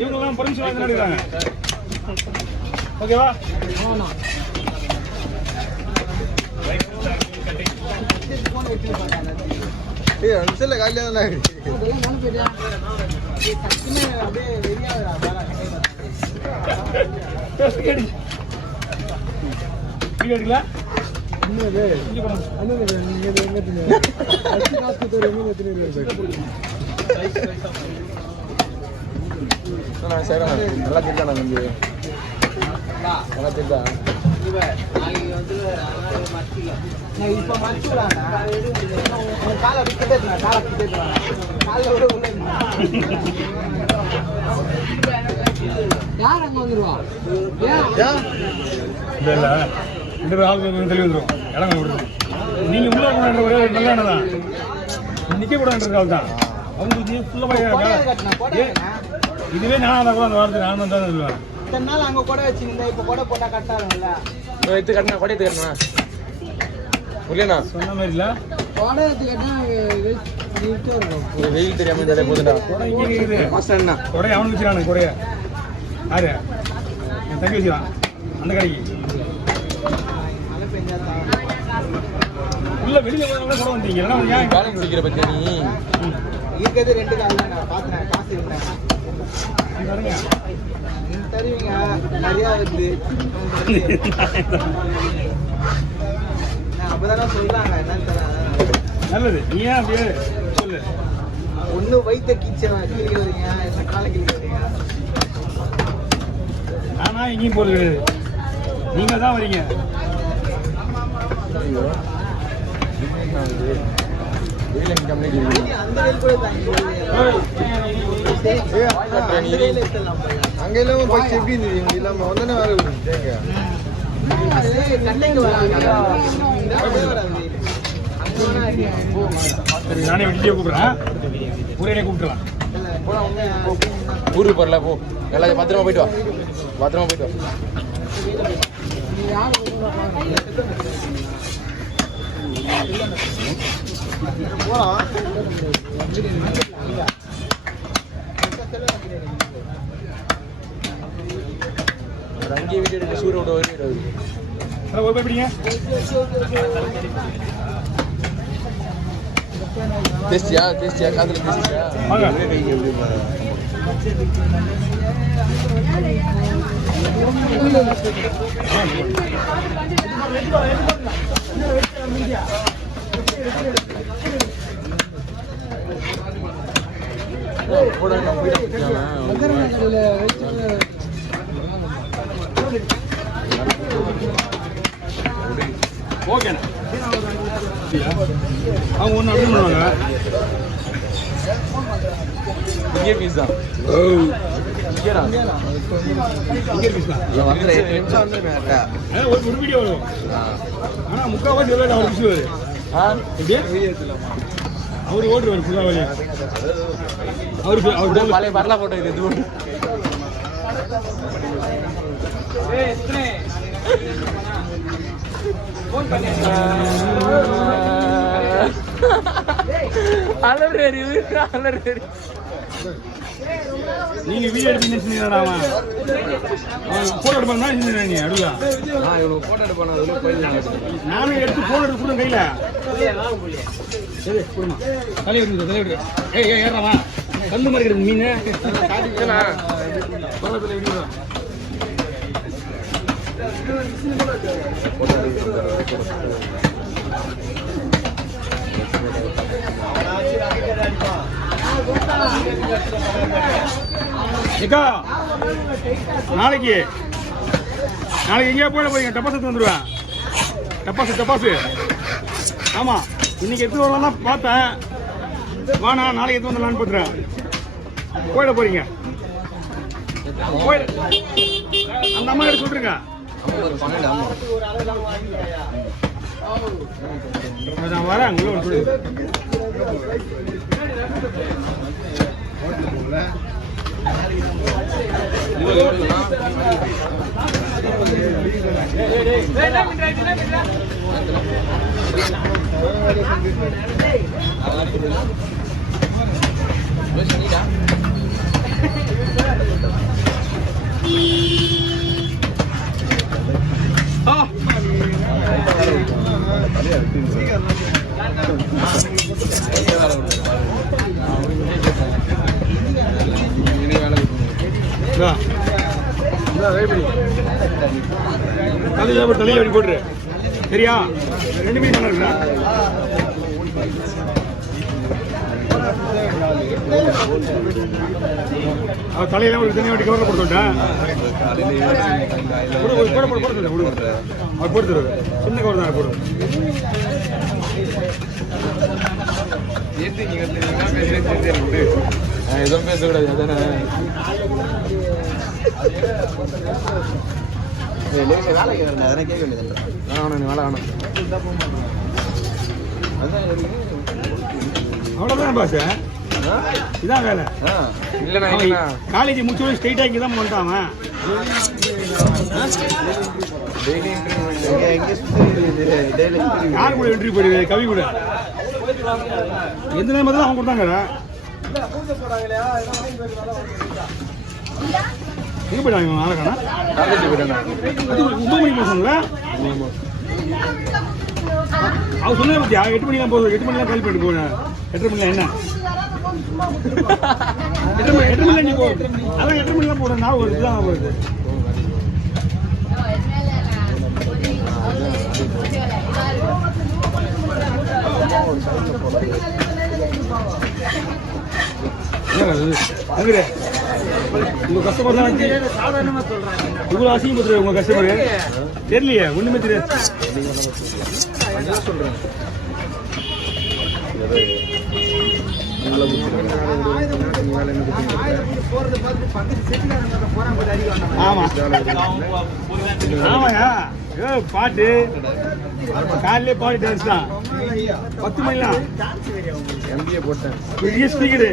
இவங்கெல்லாம் பர்மிஷன் வாங்கி நடக்கிறாங்க. ஓகேவா? நல்லா திட்டானா தம்பி, நல்லா திட்டா. இப்ப மச்சுறாங்க காலை விட்டு யார் அங்க வந்துருவா? இல்ல இந்த ஆளுக்கு தெளிவு வந்துடும். இடம் விடுறது நீங்க உள்ள இருக்கணும். ஒரே நல்ல இடம் தான், நிக்க கூடாது ஆள் தான். அவங்களுக்கு இதுவே நான் கூட அந்த வாரத்துக்கு நான் தான் சொல்லுவேன். இத்தனை நாள் அங்க கூட வச்சுருந்தேன், இப்ப கூட போட்டா கட்டாரும்ல. எடுத்து கட்டினா கொடை எடுத்து கட்டினா இல்லைண்ணா சொன்ன மாதிரி இல்ல. கொடை எடுத்து கட்டினா வெயில் தெரியாம இருந்தாலே போதுடா. கொடை இங்கே இருக்குது. என்ன கொடை அவனுக்கு வச்சுறானு கொடைய யாரு என் தங்கி வச்சுறான் அந்த கடைக்கு. மழை பெஞ்சா உள்ள வெளியில கொடை வந்தீங்க ஏன் காலம் பிடிக்கிற பத்தியா நீ? இருக்கிறது 2 கால் தான் பாத்துறேன். காசு இருந்தேன் தருவீங்க, நிறையா வருது. அப்பதானே சொல்றாங்க என்னன்னு தர. நல்லது. நீ ஏன் அப்படியே சொல்லு. ஒண்ணு வயிற்ற கிழிக்கிறீங்க, காலை கிழிக்கிறீங்க. நானா எங்கேயும் போறது கிடையாது, நீங்க தான் வரீங்க. அங்க இல்லாம போய் எப்படி இருந்தது இல்லாம வந்தானே வேலை சரி, நானே வீட்டிலே கூப்பிடுறேன். ஊரே கூப்பிட்டுலாம். ஊருக்கு போறல போ, எல்லாத்தையும் பத்திரமா போயிட்டு வா, பத்திரமா போயிட்டு வா. அங்கேயே வீட்டு எடுக்க சூரிய விட ஒரு போய்பிடிங்க. டேஸ்டியா டேஸ்டியா காதல டேஸ்டியா ஓகேண்ணா. அவங்க ஒன்று அப்படி பண்ணுவாங்க. இங்கே பீஸ் தான். இங்கே பீஸ் தான். ஒரு வீடியோ வரும். ஆனால் முக்கால்வாசி அவர் பிடிச்சுவாரு. அவரு ஓட்டுவார் ஃபுல்லாக வழி. அவர் பழைய பரலா போட்டோ இது எது நீங்க வீடியோ எடுத்து போட்டோ எடுப்பாங்க நீ அடுவா போட்டோ எடுப்பான நானும் எடுத்து போன் எடுத்து கூட கையில சரி கொடுமா தலைவர் தலைவர் ஏறாமா கல்லு மாதிரி மீன் நாளைக்கு எங்கேயா போயிட போறீங்க? டப்பாசத்து வந்துடுவேன். டப்பாசு ஆமா, இன்னைக்கு எடுத்து வரலாம் பார்த்தேன். வாண்ணா நாளைக்கு எடுத்து வந்துடலான்னு பார்த்துறேன். போயிட போறீங்க? அந்த அம்மா கிட்ட சொல்றீங்க. நான் வரேன் உள்ள ஒரு சொல்லு. இது ஆ தலையை அப்படி போட்டுரு சரியா 2 மீன் பண்ண தலையெல்லாம் ஒரு தனியாக கவரில் போட்டுட்டேன் போட்டு சின்ன கவர் தான் போடும் எதுவும் பேசக்கூடாது அதானே வேலை கேட்கறேன் அதெல்லாம் கேட்க வேண்டியது வேணாம் வேலை வேணாம் அவ்வளோதான் பாஸ் இதான் வேலை இல்லைண்ணா காலேஜ் முடிச்சு ஸ்ட்ரெயிட்டாக இங்கே தான் வந்துட்டான் யார் கூட என்ட்ரி போயிடுது கவி கூட எந்த நேரம் தான் அவங்க கொடுத்தாங்க எங்கே போயிட்டாங்க நாளைக்கானா காலேஜ் போயிட்டேண்ணா 9 மணிக்கு போகணுங்களா அவர் சொன்ன பத்தியா 8 மணிலாம் போதும் 8 மணிலாம் கால் பண்ணிட்டு போனேன் 8:30 மணிலாம் என்ன 8 மணிலாம் நீ போ அதான் 8 மணிலாம் போடுறேன் நான் ஒரு இதுதான் போகுது உங்க கஸ்டமர் தான் சாதாரணமா சொல்றாங்க இவ்வளவு அசிங்கப்படுத்துற உங்க கஸ்டமர் தெரியலையே ஒண்ணுமே தெரியாது சொல்றேன் ஆமா ஆமாயா பாட்டு காலையிலே பாட்டு டான்ஸ் தான் 10 மணிலாம் எம்பிஏ போட்டேன் பெரிய ஸ்பீக்கரு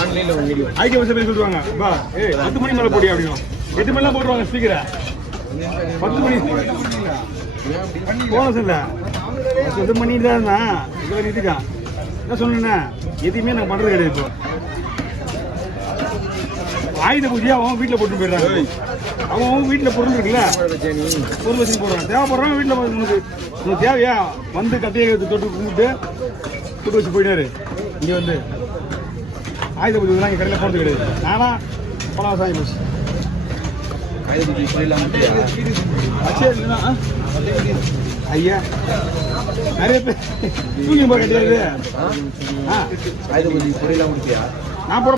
ஆன்லைன்ல வாங்கிடுவேன் ஐடி வசதி பேர் சொல்லுவாங்க பா 10 மணி மேலே போடி அப்படின்னா 8 மணிலாம் போட்டுருவாங்க ஸ்பீக்கரை 10 மணி போனஸ் இல்லை 10 மணி தான் இருந்தான் இவ்வளோ நிறுத்திட்டான் என்ன சொன்னேன்னா எதுவுமே நான் பண்ணுறது கிடையாது இப்போ ஆயுத பூஜையா அவன் வீட்டில் போட்டு போயிடுறாங்க அவன் வீட்டில் பொருள் இருக்குல்ல பொருள் வச்சு போடுறான் தேவைப்படுறான் வீட்டில் உனக்கு தேவையா வந்து கட்டையை தொட்டு கும்பிட்டு கூட்டு வச்சு போயிட்டாரு இங்கே வந்து ஆயுத பூஜை இங்கே கடையில் போகிறது கிடையாது நானா பணம் சாமி போச்சு ஐயா நிறைய பேர் தூக்கி போய் கிடையாது புரியல முடிச்சியா நான் போட